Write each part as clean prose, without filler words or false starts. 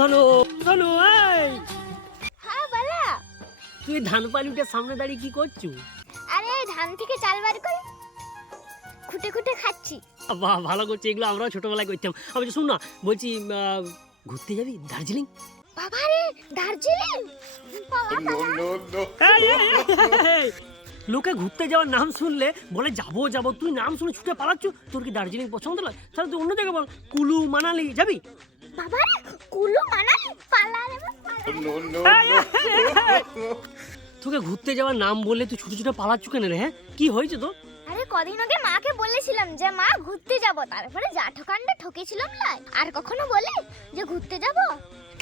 ধনু ধনু এই হ্যাঁ বলা। তুই ধান পালিটার সামনে দাঁড়িয়ে কি করছো? আরে ধান থেকে চাল বার করে খুঁটে খুঁটে খাচ্ছি। বাহ, ভালো করছে, এগুলো আমরাও ছোটবেলায় করতাম। আমি শুন না, বলছি ঘুরতে যাবি দার্জিলিং? বাবারে দার্জিলিং! লোকে ঘুরতে যাওয়ার নাম শুনলে বলে যাবো যাবো, তুই নাম শুনে ছুটে পালাচ্ছ। তোর কি দার্জিলিং পছন্দ নয়? তাহলে তুই অন্য জায়গায় বল, কুলু মানালি যাবি? বাবারে কুলু মানালি পালারে। তোকে ঘুরতে যাওয়ার নাম বললে তুই ছুটে ছুটে পালাচ্ছ কেন রে? হ্যাঁ, কি হয়েছে তো? আরে কদিন আগে মাকে বলেছিলাম যে মা ঘুরতে যাব, তারপরে যা ঠকানটা ঠকেছিলাম লাই। আর কখনো বলে যে ঘুরতে যাব?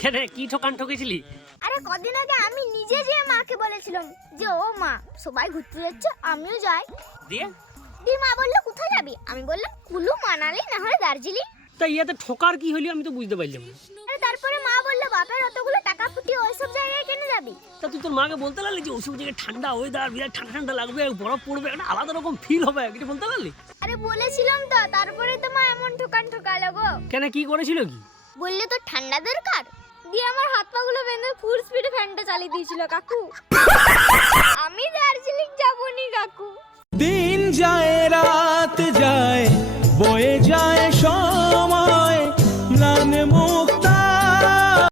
কেন, কি ঠকান ঠকেছিলি? আরে কদিন আগে আমি নিজে যে মাকে বলেছিলাম যে ও মা সবাই ঘুরতে যাচ্ছে আমিও যাই। দিয়ে মা বললো কোথায় যাবি? আমি বললাম কুলু মানালি না হয় দার্জিলিং। তা ইয়াতে ঠকার কি হইলি আমি তো বুঝতে পারলাম না। আরে তারপরে মা বললো বাপের অতগুলো টাকা ফুটিয়ে ওইসব জায়গায় কেন যাবি? তা তুই তোর মাকে বলতে পারলি যে ওইসব জায়গায় ঠান্ডা ওয়েদার, বিরাট ঠান্ডা ঠান্ডা লাগবে, বরফ পড়বে, একটা আলাদা রকম ফিল হবে, কিছু বলতে পারলি? আরে বলেছিলাম তো, তারপরে তো মা এমন ঠকান ঠকালো গো। কেন, কি করেছিল কি? বললে তো ঠান্ডা দরকার, দিয়ে আমার হাত পা গুলো বেঁধে ফুল স্পিডে ফ্যানটা চালিয়ে দিয়েছিল কাকু। আমি দার্জিলিং যাবনি কাকু। দিন যায়